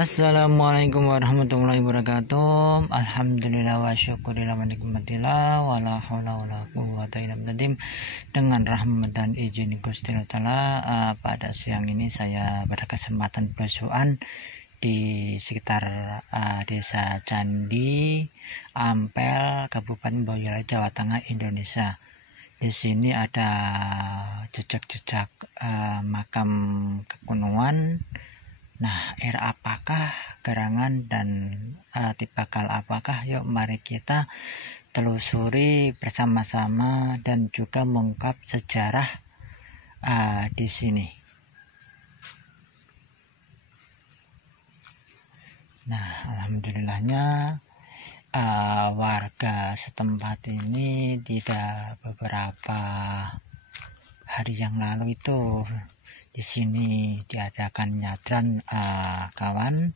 Assalamualaikum warahmatullahi wabarakatuh. Alhamdulillah wa syukurillah wa nikmatillah wa la haula wa la quwwata illa billah. Dengan rahmat dan izin Gusti Allah, pada siang ini saya pada kesempatan belusuan di sekitar Desa Candi, Ampel, Kabupaten Boyolali, Jawa Tengah, Indonesia. Di sini ada jejak-jejak makam kekunuan. Nah, era apakah, gerangan dan tipikal apakah? Yuk mari kita telusuri bersama-sama dan juga mengungkap sejarah di sini. Nah, alhamdulillahnya warga setempat ini tidak beberapa hari yang lalu itu di sini diadakan nyadran kawan,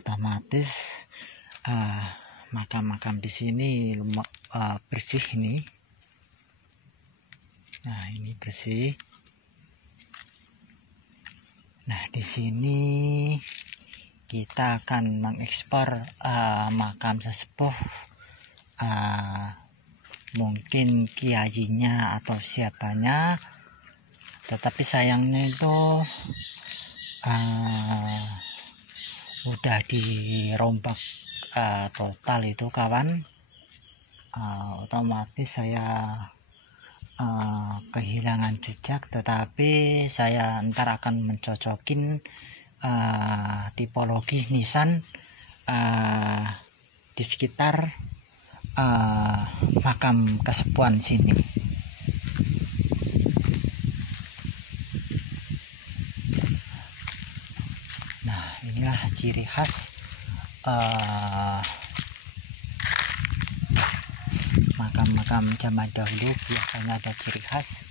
otomatis makam-makam di sini bersih ini. Nah, ini bersih. Nah, di sini kita akan mengekspor makam sesepuh, mungkin kiainya atau siapanya. Tetapi sayangnya itu udah dirombak total itu kawan. Otomatis saya kehilangan jejak, tetapi saya ntar akan mencocokin tipologi nisan di sekitar makam kesepuhan sini. Inilah ciri khas makam-makam zaman dahulu. Biasanya ada ciri khas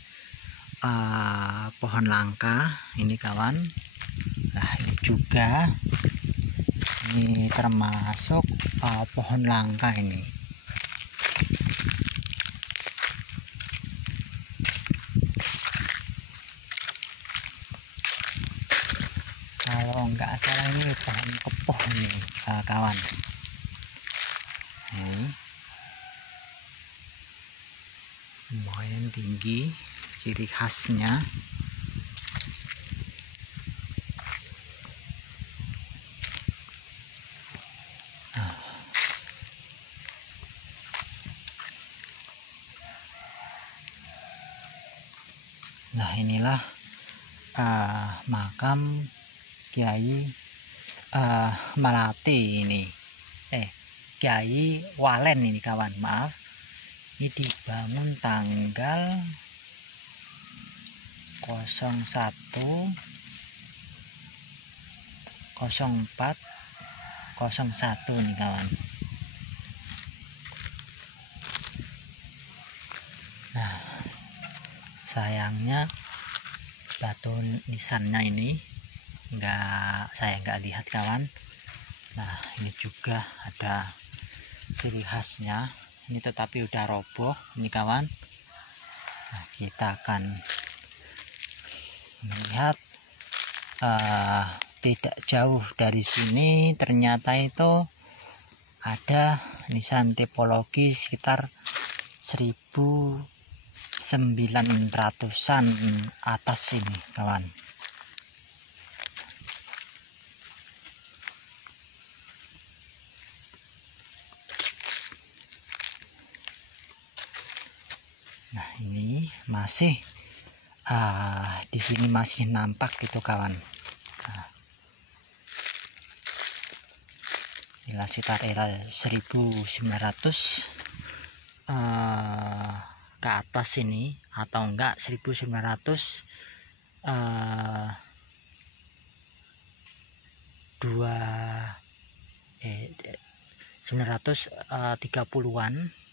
pohon langka ini kawan. Nah, ini juga ini termasuk pohon langka ini. Kalau nggak salah ini pohon kepoh ini kawan. Ini lumayan tinggi, ciri khasnya. Nah, inilah makam Kiai Malati ini, Kiai Walen ini kawan, maaf. Ini dibangun tanggal 01 ini kawan. Nah, sayangnya batu nisannya ini saya nggak lihat kawan. Nah, ini juga ada ciri khasnya ini, tetapi udah roboh ini kawan. Nah, kita akan melihat tidak jauh dari sini ternyata itu ada nisan tipologi sekitar 1900-an atas ini kawan. Nah, ini masih di sini masih nampak gitu kawan. Nah, inilah sekitar era 1900 ke atas ini, atau enggak 1900 1930-an.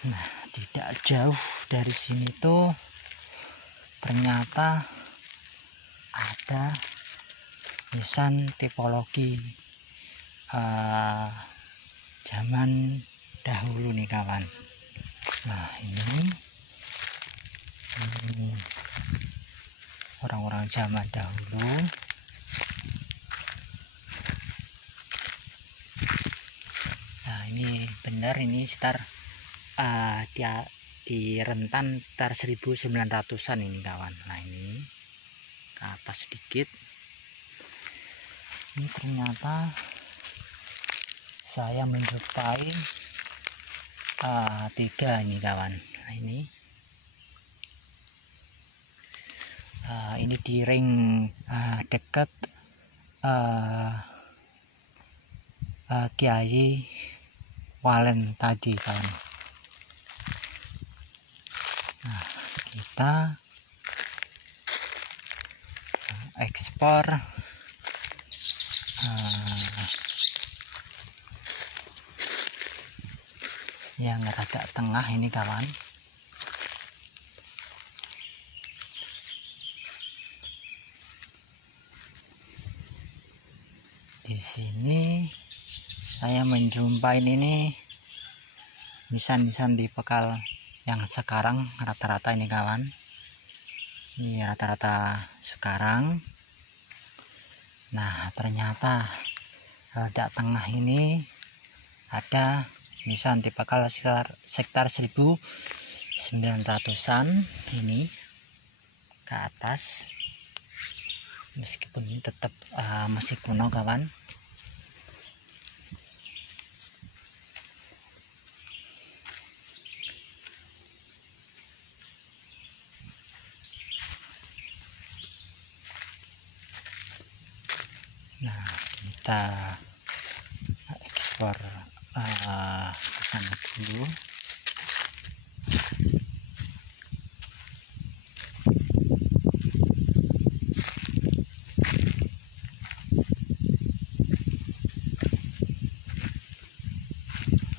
Nah, tidak jauh dari sini tuh ternyata ada nisan tipologi zaman dahulu nih kawan. Nah, ini orang-orang zaman dahulu. Nah ini benar, ini sekitar dia di rentan sekitar 1900-an ini kawan. Nah ini ke atas sedikit, ini ternyata saya menjumpai 3 ini kawan. Nah ini di ring dekat Kiai Walen tadi kawan. Nah kita ekspor yang rada tengah ini kawan. Di sini saya menjumpai ini nisan-nisan di Pekal yang sekarang rata-rata ini kawan. Ini rata-rata sekarang. Nah ternyata rada tengah ini ada nisan di Pekal sekitar 1900-an ini ke atas, meskipun ini tetap masih kuno kawan. Nah kita ekspor ke sana dulu.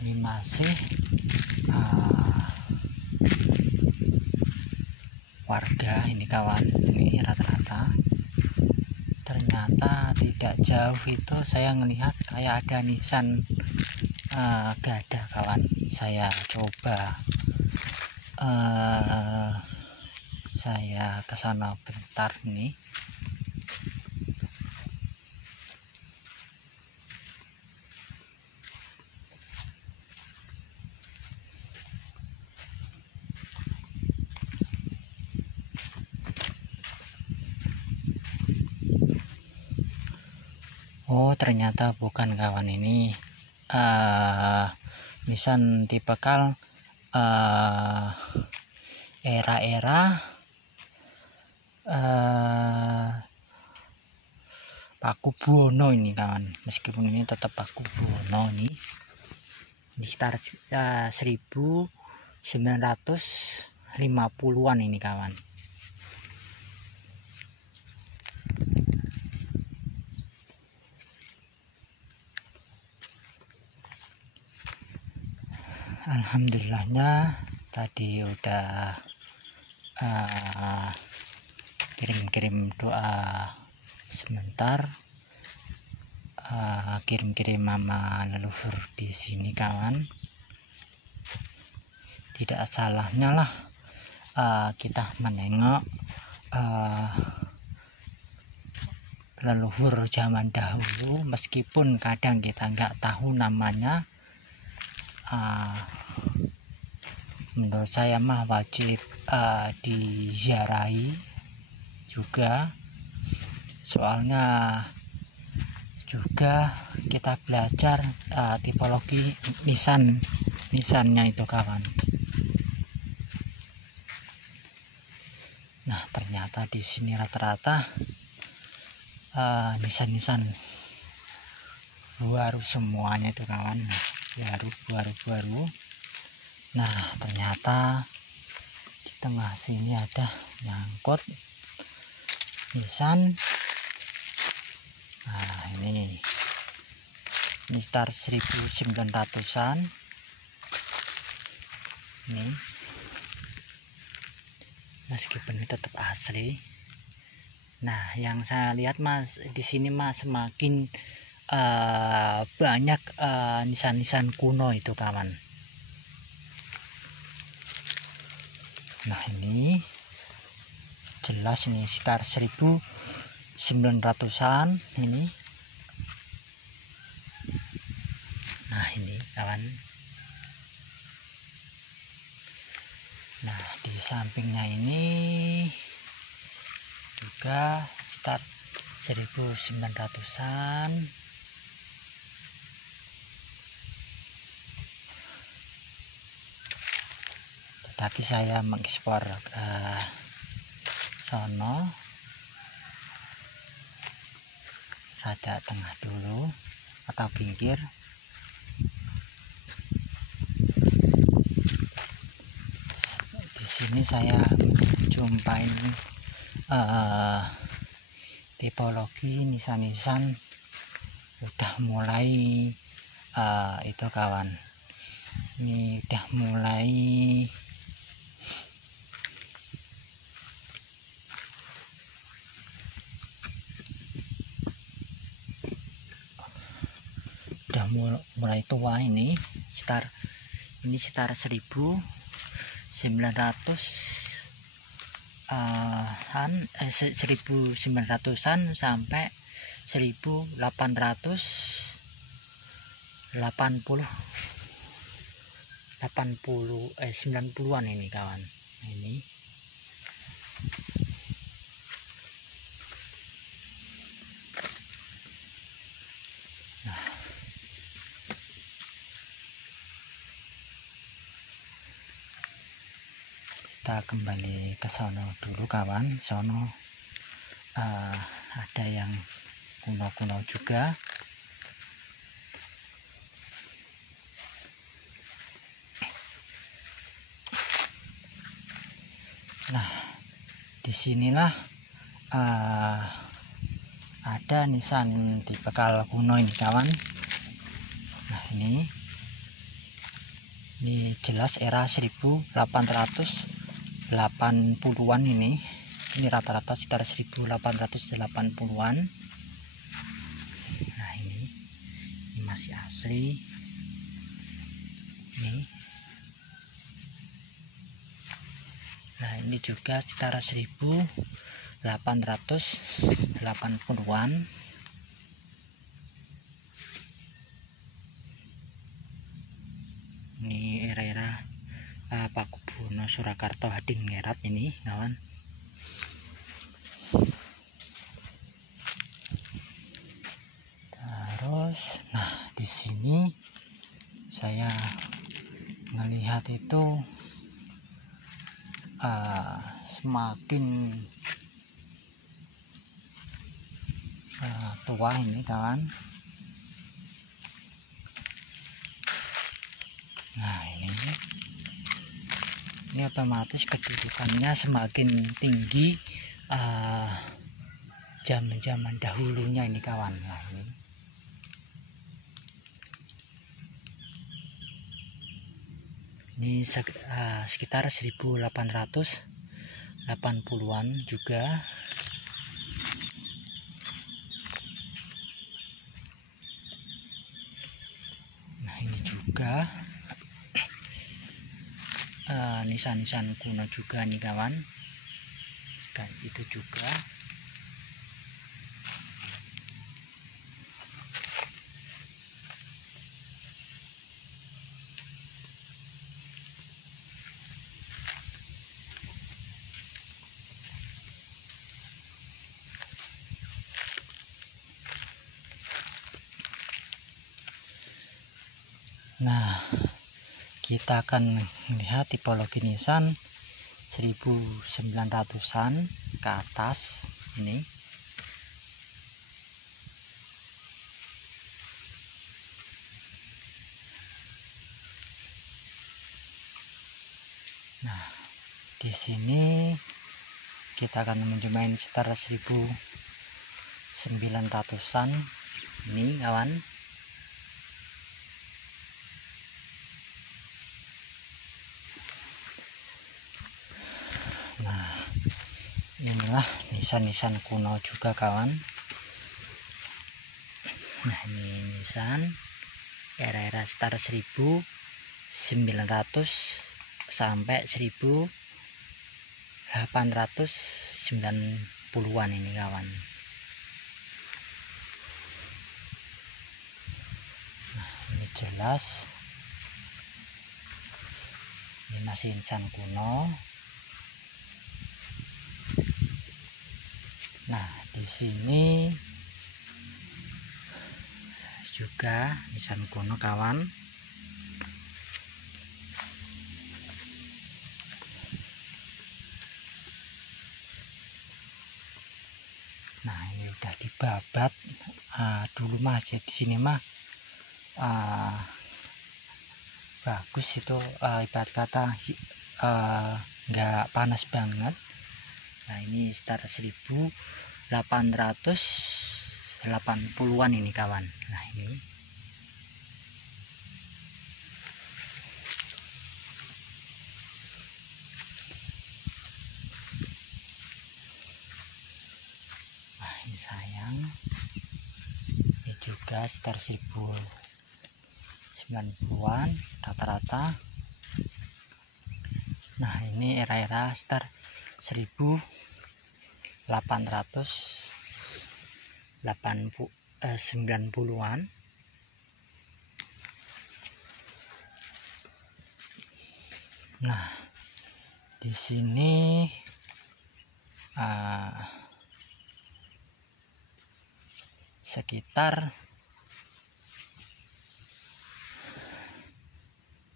Ini masih warga ini kawan, ini rata-rata. Ternyata tidak jauh itu saya melihat kayak ada nisan gada kawan. Saya coba saya kesana bentar nih. Oh ternyata bukan kawan, ini nisan di Pekal era-era Pakubuwono ini kawan. Meskipun ini tetap Pakubuwono ini sekitar 1950-an ini kawan. Alhamdulillahnya tadi udah kirim-kirim doa sebentar, kirim-kirim mama leluhur di sini kawan. Tidak salahnya lah kita menengok leluhur zaman dahulu, meskipun kadang kita nggak tahu namanya. Menurut saya mah wajib diziarahi juga, soalnya juga kita belajar tipologi nisannya itu kawan. Nah ternyata di sini rata-rata nisan-nisan baru semuanya itu kawan, baru. Nah ternyata di tengah sini ada nyangkut nisan. Nah ini sekitar 1900-an ini, meskipun ini tetap asli. Nah yang saya lihat mas di sini mas semakin banyak nisan-nisan kuno itu kawan. Nah ini jelas ini sekitar 1900-an ini. Nah ini kawan. Nah di sampingnya ini juga sekitar 1900-an. Tetapi saya mengekspor ke sono rada tengah dulu atau pinggir. Di sini saya jumpain tipologi nisan-nisan udah mulai itu kawan, ini udah mulai tua ini, sekitar 1900-an 1900-an sampai 90-an ini kawan. Ini kita kembali ke sono dulu kawan. Sono ada yang kuno-kuno juga. Nah disinilah ada nisan di bekal kuno ini kawan. Nah ini jelas era 1880-an ini rata-rata sekitar 1880-an. Nah ini masih asli ini. Nah ini juga sekitar 1880-an. Ini era-era Pakubuwono Surakarta Hadingrat ini kawan. Terus nah di sini saya melihat itu semakin tua ini kawan. Nah ini otomatis kedudukannya semakin tinggi zaman dahulunya ini kawan. Nah ini sekitar 1880-an juga. Nah ini juga nisan-nisan kuno juga nih kawan. Dan itu juga nah kita akan melihat tipologi nisan 1900-an ke atas ini. Nah di sini kita akan menjumpai sekitar 1900-an ini kawan. Nah inilah nisan-nisan kuno juga kawan. Nah ini nisan era-era sekitar 1900 sampai 1890 90-an ini kawan. Nah ini jelas ini masih insan kuno. Nah di sini juga nisan kuno kawan. Nah ini udah dibabat dulu mah, jadi di sini mah bagus itu, ibarat kata nggak panas banget. Nah ini sekitar 1880-an ini kawan. Nah ini sayang, ini juga sekitar 1090-an rata-rata. Nah ini era-era sekitar 90-an. Nah di sini sekitar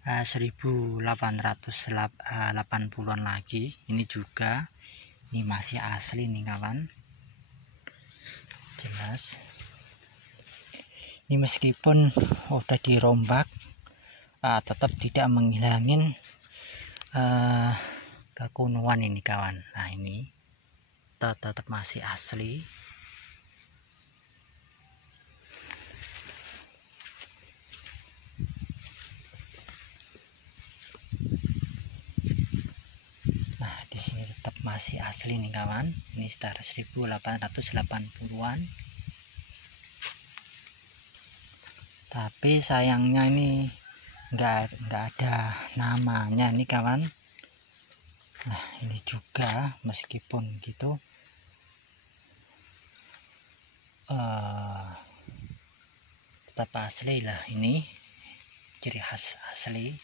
1880-an lagi. Ini juga ini masih asli nih kawan, jelas. Ini meskipun udah dirombak tetap tidak menghilangin kekunuan ini kawan. Nah ini tetap masih asli. Di sini tetap masih asli nih kawan. Ini sekitar 1880-an. Tapi sayangnya ini nggak ada namanya nih kawan. Nah ini juga meskipun gitu tetap asli lah, ini ciri khas asli.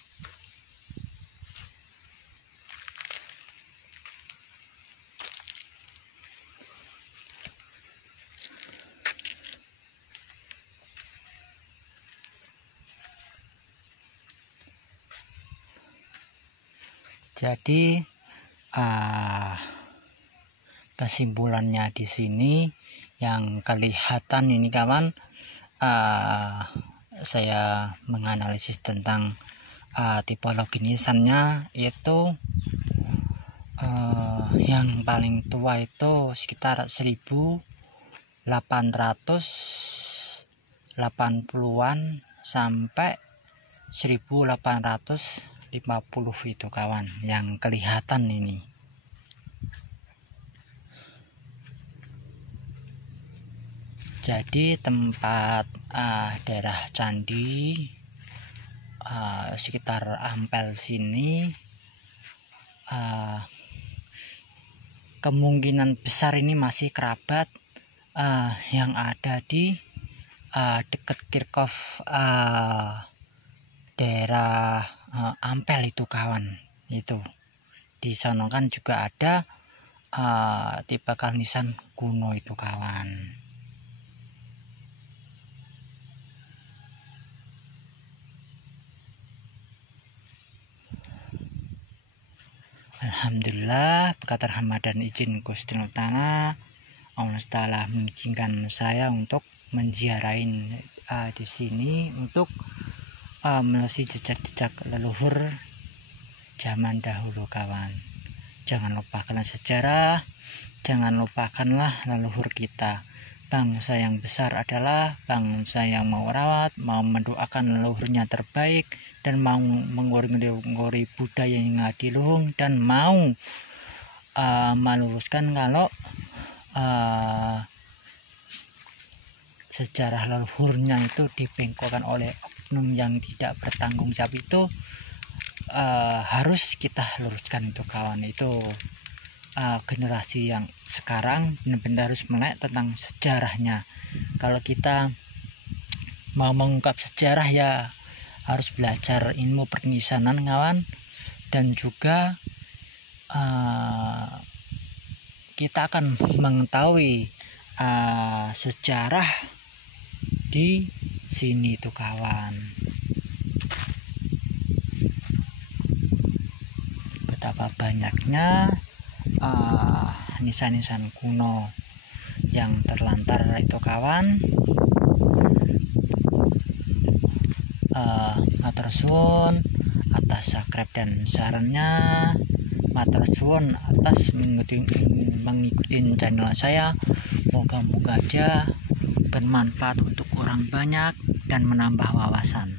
Jadi kesimpulannya di sini yang kelihatan ini kawan, saya menganalisis tentang tipologi nisannya itu yang paling tua itu sekitar 1880-an sampai 1850 itu kawan yang kelihatan ini. Jadi tempat daerah candi sekitar Ampel sini kemungkinan besar ini masih kerabat yang ada di dekat Kirkov, daerah Ampel itu kawan. Itu di sana kan juga ada tipe nisan kuno itu kawan. Alhamdulillah berkat rahmat dan izin Gusti Allah Ta'ala mengizinkan saya untuk menziarahin di sini untuk menelusuri jejak-jejak leluhur zaman dahulu kawan. Jangan lupakanlah sejarah, jangan lupakanlah leluhur kita. Bangsa yang besar adalah bangsa yang mau rawat, mau mendoakan leluhurnya terbaik, dan mau mengori budaya yang adiluhung, dan mau meluruskan kalau sejarah leluhurnya itu dibengkokkan oleh oknum yang tidak bertanggung jawab, itu harus kita luruskan itu kawan. Itu generasi yang sekarang benar-benar harus melek tentang sejarahnya. Kalau kita mau mengungkap sejarah ya harus belajar ilmu pernisanan kawan, dan juga kita akan mengetahui sejarah di sini tuh kawan. Betapa banyaknya nisan-nisan kuno yang terlantar itu kawan. Matur suwun atas subscribe dan sarannya. Matur suwun atas mengikuti channel saya. Moga-moga aja bermanfaat untuk orang banyak dan menambah wawasan.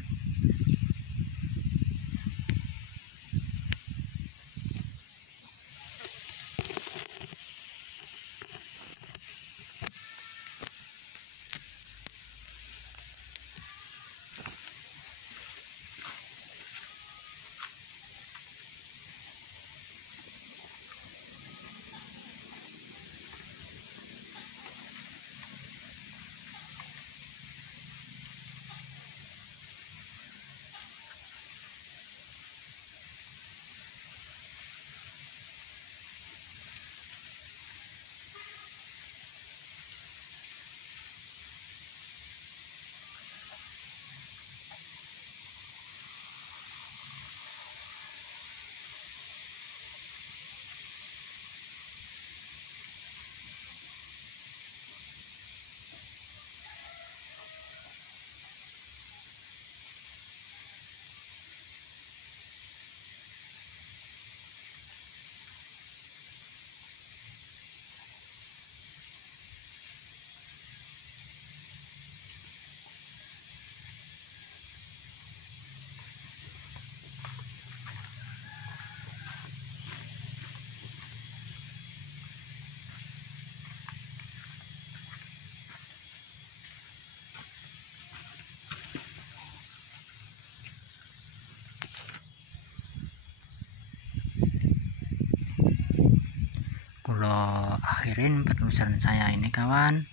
Kalau akhirin penelusuran saya ini kawan.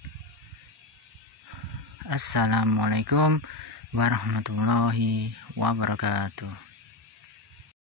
Assalamualaikum warahmatullahi wabarakatuh.